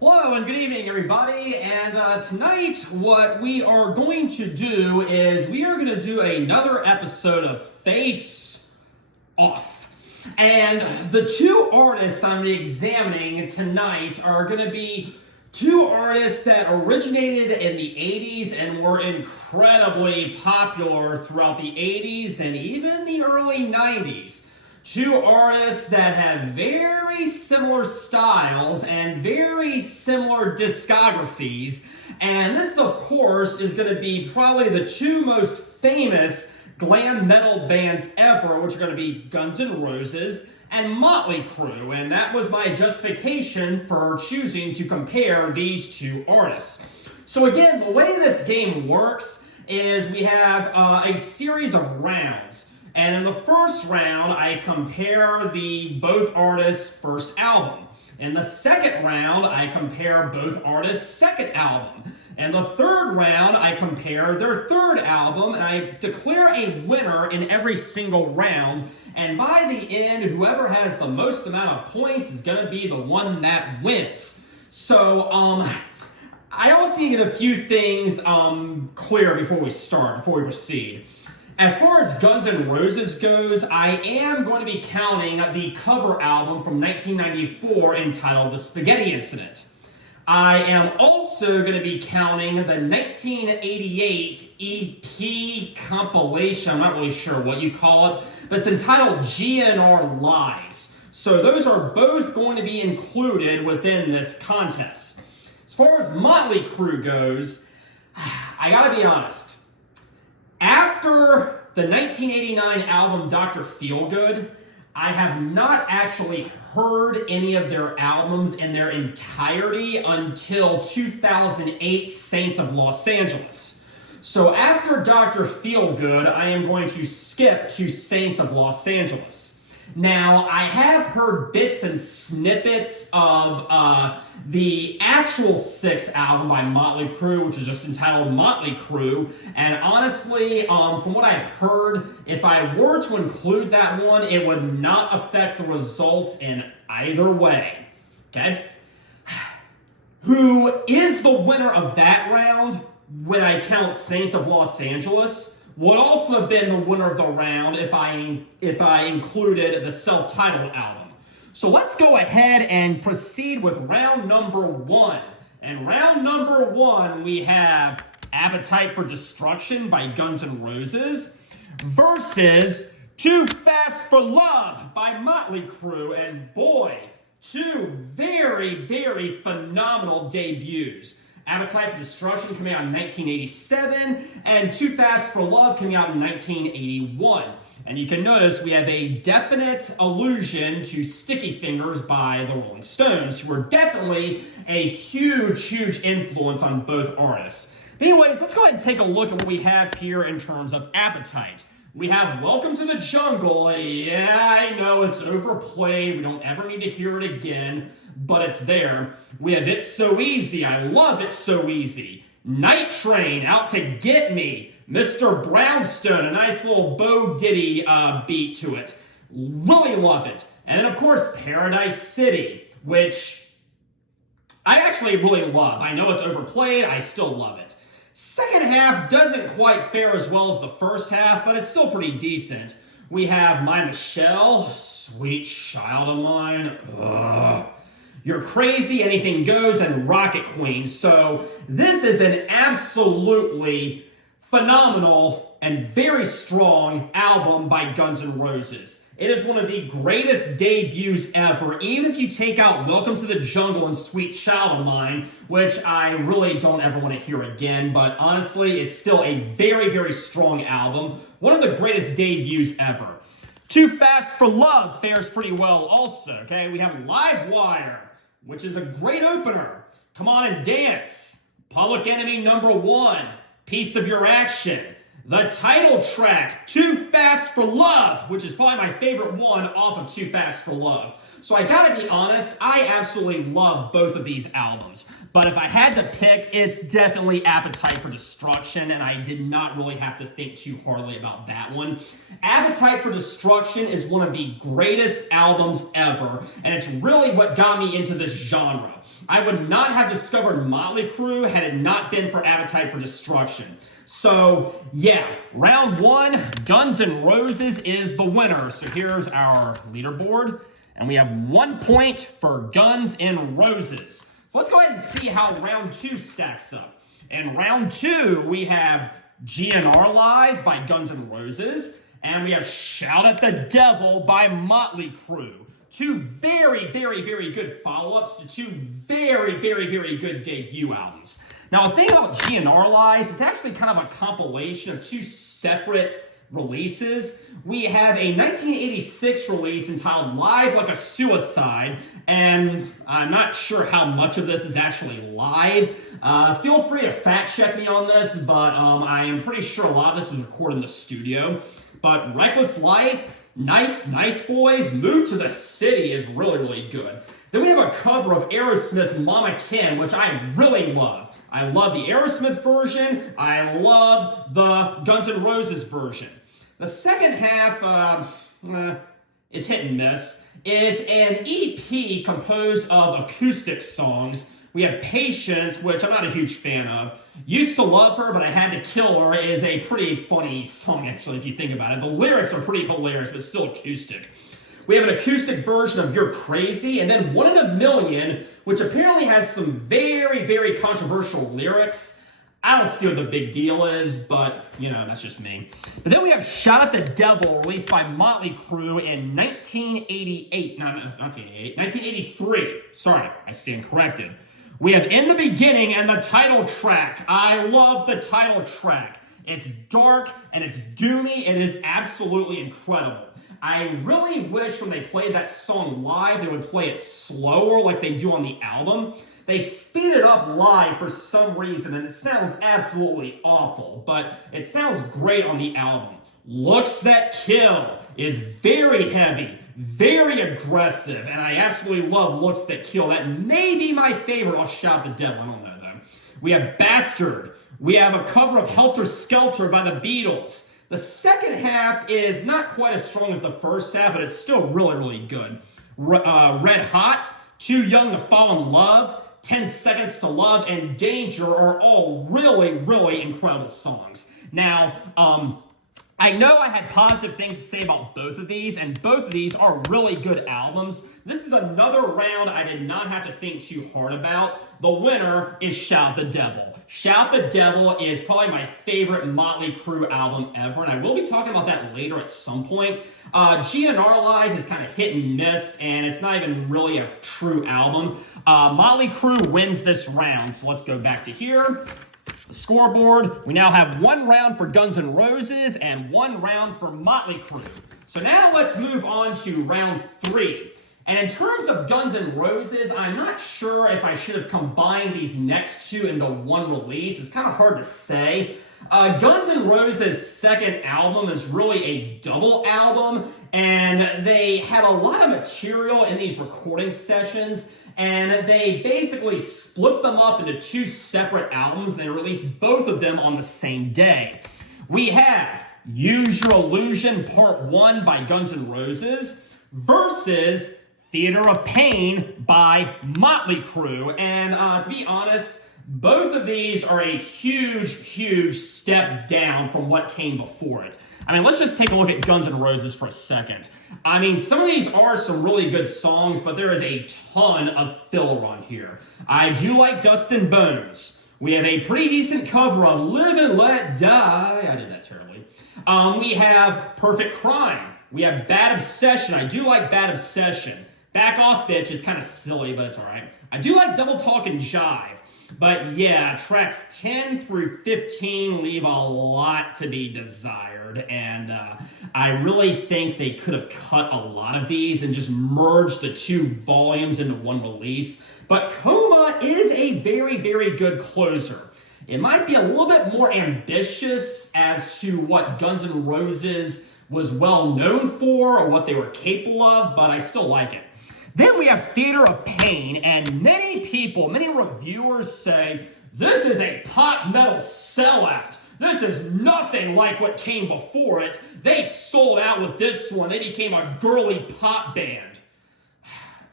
Hello and good evening, everybody. And tonight, what we are going to do is we are going to do another episode of Face Off. And the two artists I'm examining tonight are going to be two artists that originated in the 80s and were incredibly popular throughout the 80s and even the early 90s. Two artists that have very similar styles and very similar discographies. And this, of course, is going to be probably the two most famous glam metal bands ever, which are going to be Guns N' Roses and Motley Crue. And that was my justification for choosing to compare these two artists. So again, the way this game works is we have a series of rounds. And in the first round, I compare both artists' first album. In the second round, I compare both artists' second album. In the third round, I compare their third album, and I declare a winner in every single round. And by the end, whoever has the most amount of points is going to be the one that wins. So, I also need to get a few things clear before we proceed. As far as Guns N' Roses goes, I am going to be counting the cover album from 1994 entitled The Spaghetti Incident. I am also going to be counting the 1988 EP compilation. I'm not really sure what you call it, but it's entitled GNR Lies. So those are both going to be included within this contest. As far as Motley Crue goes, I gotta be honest. After the 1989 album Dr. Feelgood, I have not actually heard any of their albums in their entirety until 2008 Saints of Los Angeles. So after Dr. Feelgood, I am going to skip to Saints of Los Angeles. Now, I have heard bits and snippets of the actual sixth album by Motley Crue, which is just entitled Motley Crue. And honestly, from what I've heard, if I were to include that one, it would not affect the results in either way. Okay? Who is the winner of that round when I count Saints of Los Angeles? Would also have been the winner of the round if I included the self-titled album. So let's go ahead and proceed with round number one. And round number one, we have Appetite for Destruction by Guns N' Roses versus Too Fast for Love by Motley Crue. And boy, two very, very phenomenal debuts. Appetite for Destruction coming out in 1987, and Too Fast for Love coming out in 1981. And you can notice we have a definite allusion to Sticky Fingers by the Rolling Stones, who were definitely a huge, huge influence on both artists. But anyways, let's go ahead and take a look at what we have here in terms of Appetite. We have Welcome to the Jungle. Yeah, I know it's overplayed. We don't ever need to hear it again, but it's there. We have It's So Easy. I love It's So Easy. Night Train, Out to Get Me. Mr. Brownstone, a nice little Bo Diddy beat to it. Really love it. And then, of course, Paradise City, which I actually really love. I know it's overplayed. I still love it. Second half doesn't quite fare as well as the first half, but it's still pretty decent. We have My Michelle, Sweet Child of Mine, You're Crazy, Anything Goes, and Rocket Queen. So this is an absolutely phenomenal and very strong album by Guns N' Roses. It is one of the greatest debuts ever, even if you take out Welcome to the Jungle and Sweet Child of Mine, which I really don't ever want to hear again, but honestly, it's still a very, very strong album. One of the greatest debuts ever. Too Fast for Love fares pretty well also, okay? We have Livewire, which is a great opener. Come On and Dance, Public Enemy #1, Piece of Your Action, the title track, Too Fast for Love, which is probably my favorite one off of Too Fast for Love. So I gotta be honest, I absolutely love both of these albums. But if I had to pick, it's definitely Appetite for Destruction, and I did not really have to think too hardly about that one. Appetite for Destruction is one of the greatest albums ever, and it's really what got me into this genre. I would not have discovered Motley Crue had it not been for Appetite for Destruction. So, yeah, round one, Guns N' Roses is the winner. So here's our leaderboard, and we have 1 point for Guns N' Roses. So let's go ahead and see how round two stacks up. In round two, we have GNR Lies by Guns N' Roses, and we have Shout at the Devil by Motley Crue. Two very, very, very good follow-ups to two very, very, very good debut albums. Now, the thing about GNR Lies, it's actually kind of a compilation of two separate releases. We have a 1986 release entitled Live Like a Suicide, and I'm not sure how much of this is actually live. Feel free to fact check me on this, but I am pretty sure a lot of this was recorded in the studio. But Reckless Life, Nice Boys, Move to the City is really, really good. Then we have a cover of Aerosmith's Mama Kin, which I really love. I love the Aerosmith version. I love the Guns N' Roses version. The second half is hit and miss. It's an EP composed of acoustic songs. We have Patience, which I'm not a huge fan of. Used to Love Her, But I Had to Kill Her is a pretty funny song, actually, if you think about it. The lyrics are pretty hilarious, but still acoustic. We have an acoustic version of You're Crazy, and then One in a Million, which apparently has some very, very controversial lyrics. I don't see what the big deal is, but, you know, that's just me. But then we have Shout at the Devil, released by Motley Crue in 1983. Sorry, I stand corrected. We have In the Beginning and the title track. I love the title track. It's dark and it's doomy. It is absolutely incredible. I really wish when they played that song live, they would play it slower like they do on the album. They speed it up live for some reason, and it sounds absolutely awful, but it sounds great on the album. Looks That Kill is very heavy, very aggressive, and I absolutely love Looks That Kill. That may be my favorite off Shout the Devil. I don't know, though. We have Bastard. We have a cover of Helter Skelter by the Beatles. The second half is not quite as strong as the first half, but it's still really, really good. Red Hot, Too Young to Fall in Love, 10 Seconds to Love, and Danger are all really, really incredible songs. Now, I know I had positive things to say about both of these, and both of these are really good albums. This is another round I did not have to think too hard about. The winner is Shout the Devil. Shout the Devil is probably my favorite Motley Crue album ever, and I will be talking about that later at some point. GNR Lies is kind of hit and miss, and it's not even really a true album. Motley Crue wins this round, so let's go back to here. The scoreboard, we now have 1 round for Guns N' Roses and 1 round for Motley Crue. So now let's move on to round 3. And in terms of Guns N' Roses, I'm not sure if I should have combined these next two into one release. It's kind of hard to say. Guns N' Roses' second album is really a double album, and they had a lot of material in these recording sessions, and they basically split them up into 2 separate albums. They released both of them on the same day. We have Use Your Illusion Part 1 by Guns N' Roses versus Theater of Pain by Motley Crue. And to be honest, both of these are a huge, huge step down from what came before it. I mean, let's just take a look at Guns N' Roses for a second. I mean, some of these are some really good songs, but there is a ton of filler on here. I do like Dust and Bones. We have a pretty decent cover of Live and Let Die. I did that terribly. We have Perfect Crime. We have Bad Obsession. I do like Bad Obsession. Back Off Bitch is kind of silly, but it's alright. I do like Double Talk and Jive. But yeah, tracks 10 through 15 leave a lot to be desired. And I really think they could have cut a lot of these and just merged the 2 volumes into one release. But Coma is a very, very good closer. It might be a little bit more ambitious as to what Guns N' Roses was well known for or what they were capable of, but I still like it. Then we have Theater of Pain, and many people, many reviewers say, this is a pop metal sellout. This is nothing like what came before it. They sold out with this one. They became a girly pop band.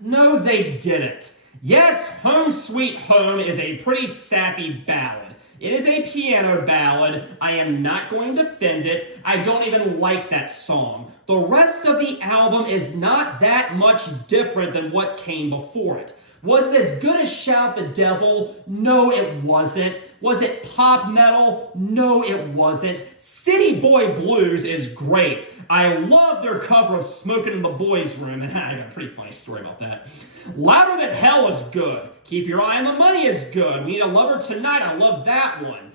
No, they didn't. Yes, Home Sweet Home is a pretty sappy ballad. It is a piano ballad. I am not going to defend it. I don't even like that song. The rest of the album is not that much different than what came before it. Was it as good as Shout the Devil? No, it wasn't. Was it pop metal? No, it wasn't. City Boy Blues is great. I love their cover of Smokin' in the Boys' Room, and I got a pretty funny story about that. Louder Than Hell is good. Keep Your Eye on the Money is good. We Need a Lover Tonight, I love that one.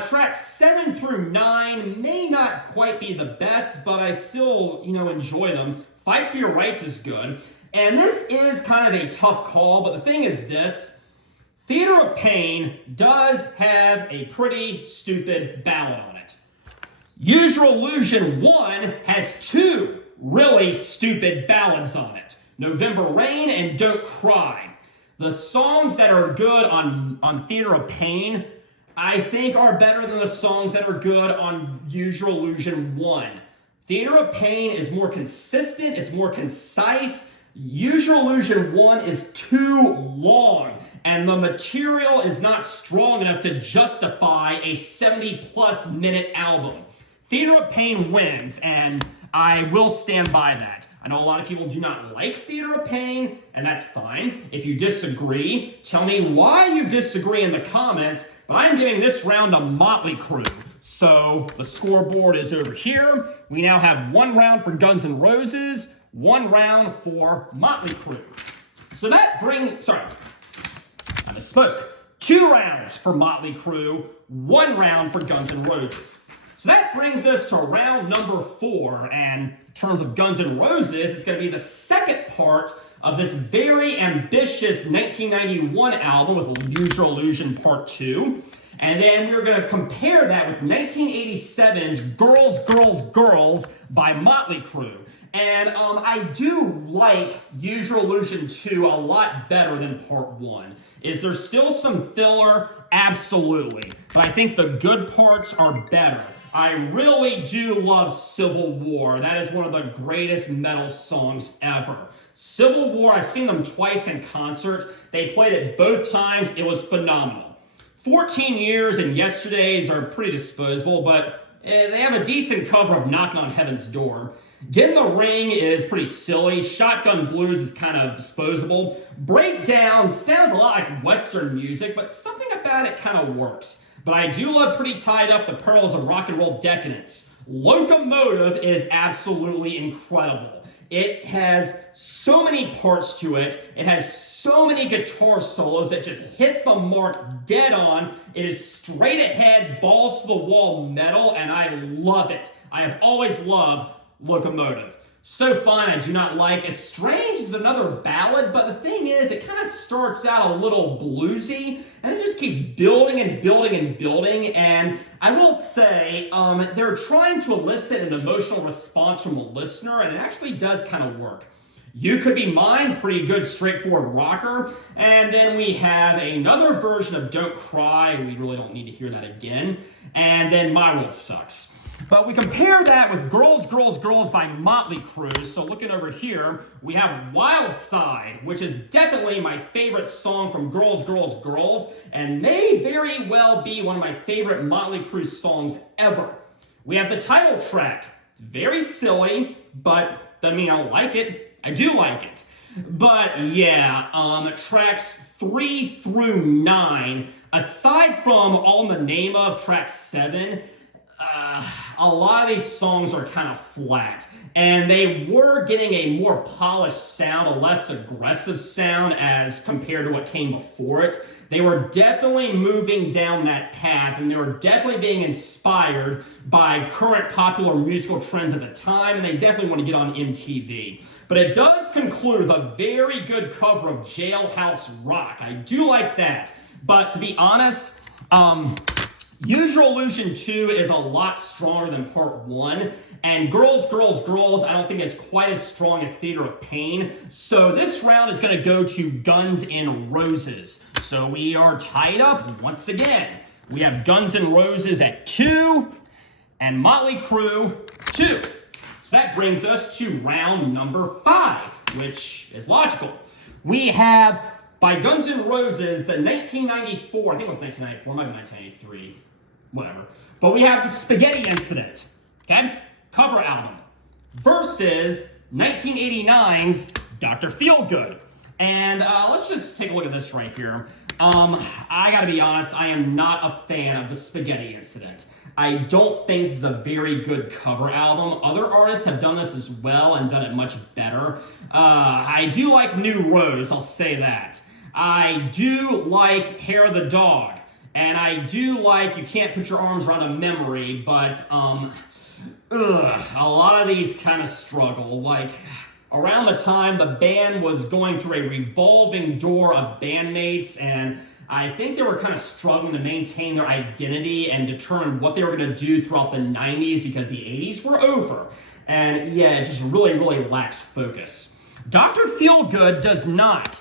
Tracks 7 through 9 may not quite be the best, but I still, enjoy them. Fight for Your Rights is good. And this is kind of a tough call, but the thing is this. Theater of Pain does have a pretty stupid ballad on it. Use Your Illusion 1 has 2 really stupid ballads on it. November Rain and Don't Cry. The songs that are good on Theater of Pain, I think are better than the songs that are good on Use Your Illusion 1. Theater of Pain is more consistent, it's more concise. Use Your Illusion 1 is too long, and the material is not strong enough to justify a 70-plus minute album. Theater of Pain wins, and I will stand by that. I know a lot of people do not like Theater of Pain, and that's fine. If you disagree, tell me why you disagree in the comments, but I'm giving this round to Motley Crue. So the scoreboard is over here. We now have 1 round for Guns N' Roses, 1 round for Motley Crue. So that brings, I misspoke. 2 rounds for Motley Crue, 1 round for Guns N' Roses. So that brings us to round number 4, and in terms of Guns N' Roses, it's going to be the second part of this very ambitious 1991 album with Use Your Illusion Part 2. And then we're going to compare that with 1987's Girls, Girls, Girls by Motley Crue. And I do like Use Your Illusion 2 a lot better than Part 1. Is there still some filler? Absolutely. But I think the good parts are better. I really do love Civil War. That is one of the greatest metal songs ever. Civil War, I've seen them twice in concert. They played it both times. It was phenomenal. 14 Years and Yesterdays are pretty disposable, but they have a decent cover of Knocking on Heaven's Door. Get in the Ring is pretty silly. Shotgun Blues is kind of disposable. Breakdown sounds a lot like Western music, but something about it kind of works. But I do love Pretty Tied Up, The Perils of Rock and Roll Decadence. Locomotive is absolutely incredible. It has so many parts to it. It has so many guitar solos that just hit the mark dead on. It is straight ahead, balls to the wall metal, and I love it. I have always loved Locomotive. So Fine, I do not like. Estranged is another ballad, but the thing is, it kind of starts out a little bluesy, and it just keeps building and building and building, and I will say, they're trying to elicit an emotional response from a listener, and it actually does kind of work. You Could Be Mine, pretty good, straightforward rocker, and then we have another version of Don't Cry, we really don't need to hear that again, and then My World Sucks. But we compare that with Girls, Girls, Girls by Motley Crue. So looking over here, we have Wild Side, which is definitely my favorite song from Girls, Girls, Girls, and may very well be one of my favorite Motley Crue songs ever. We have the title track. It's very silly, but doesn't mean I don't like it. I do like it. But yeah, tracks 3 through 9, aside from All in the Name of track 7, a lot of these songs are kind of flat, and they were getting a more polished sound, a less aggressive sound as compared to what came before it. They were definitely moving down that path, and they were definitely being inspired by current popular musical trends at the time, and they definitely want to get on MTV. But it does conclude with a very good cover of Jailhouse Rock. I do like that. But to be honest, Use Your Illusion 2 is a lot stronger than part 1. And Girls, Girls, Girls, I don't think is quite as strong as Theater of Pain. So this round is going to go to Guns N' Roses. So we are tied up once again. We have Guns N' Roses at 2 and Motley Crue 2. So that brings us to round number 5, which is logical. We have, by Guns N' Roses, the 1994, I think it was 1994, might be 1983, whatever. But we have the Spaghetti Incident, okay? Cover album versus 1989's Dr. Feelgood. And let's just take a look at this right here. I gotta be honest, I am not a fan of the Spaghetti Incident. I don't think this is a very good cover album. Other artists have done this as well and done it much better. I do like New Rose, I'll say that. I do like Hair of the Dog. And I do like You Can't Put Your Arms Around a Memory, but a lot of these kind of struggle. Like, around the time the band was going through a revolving door of bandmates, and I think they were kind of struggling to maintain their identity and determine what they were going to do throughout the 90s because the 80s were over. And yeah, it just really, really lacks focus. Dr. Feelgood does not.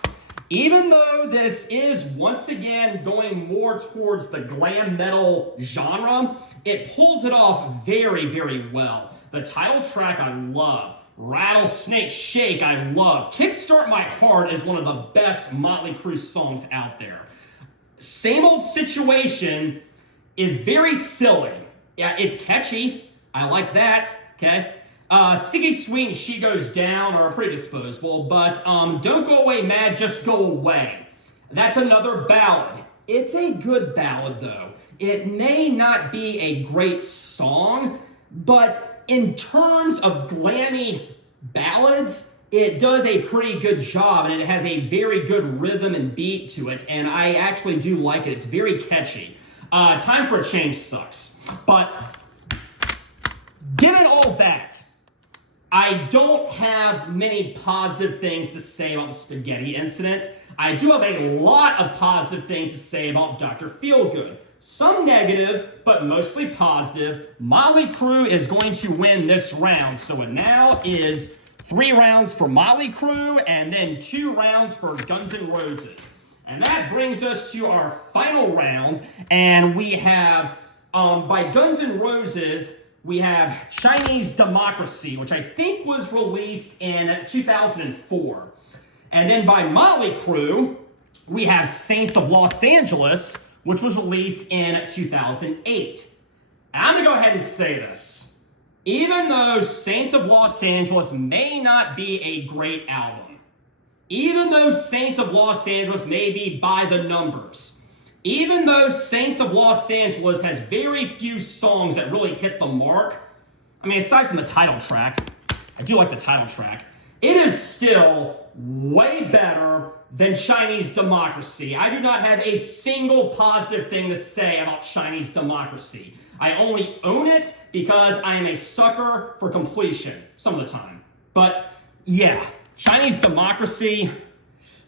Even though this is, once again, going more towards the glam metal genre, it pulls it off very, very well. The title track I love. Rattlesnake Shake I love. Kickstart My Heart is one of the best Motley Crue songs out there. Same Old Situation is very silly. Yeah, it's catchy. I like that, okay? Sticky Sweet and She Goes Down are pretty disposable, but Don't Go Away Mad, Just Go Away. That's another ballad. It's a good ballad, though. It may not be a great song, but in terms of glammy ballads, it does a pretty good job, and it has a very good rhythm and beat to it, and I actually do like it. It's very catchy. Time for a Change sucks, but given all that, I don't have many positive things to say about the Spaghetti Incident. I do have a lot of positive things to say about Dr. Feelgood. Some negative, but mostly positive. Motley Crue is going to win this round. So it now is 3 rounds for Motley Crue and then 2 rounds for Guns N' Roses. And that brings us to our final round. And we have, by Guns N' Roses, we have Chinese Democracy, which I think was released in 2004. And then by Motley Crue, we have Saints of Los Angeles, which was released in 2008. And I'm going to go ahead and say this. Even though Saints of Los Angeles may not be a great album, even though Saints of Los Angeles may be by the numbers, even though Saints of Los Angeles has very few songs that really hit the mark, I mean, aside from the title track, I do like the title track, it is still way better than Chinese Democracy. I do not have a single positive thing to say about Chinese Democracy. I only own it because I am a sucker for completion some of the time. But yeah, Chinese Democracy,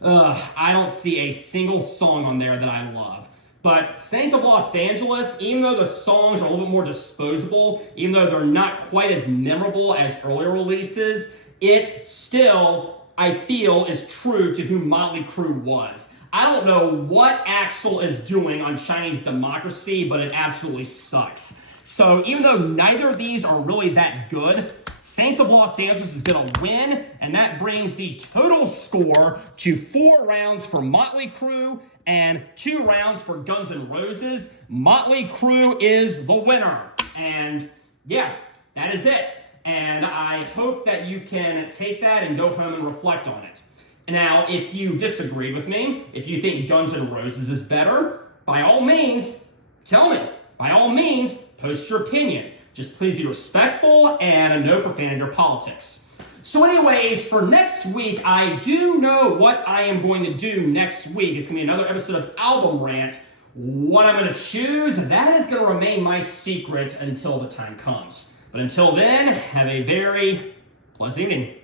I don't see a single song on there that I love. But Saints of Los Angeles, even though the songs are a little bit more disposable, even though they're not quite as memorable as earlier releases, it still, I feel, is true to who Motley Crue was. I don't know what Axl is doing on Chinese Democracy, but it absolutely sucks. So even though neither of these are really that good, Saints of Los Angeles is going to win, and that brings the total score to 4 rounds for Motley Crue and 2 rounds for Guns N' Roses. Motley Crue is the winner. And yeah, that is it. And I hope that you can take that and go home and reflect on it. Now, if you disagree with me, if you think Guns N' Roses is better, by all means, tell me. By all means, post your opinion. Just please be respectful and no profanity or politics. So anyways, for next week, I do know what I am going to do next week. It's going to be another episode of Album Rant. What I'm going to choose, that is going to remain my secret until the time comes. But until then, have a very pleasant evening.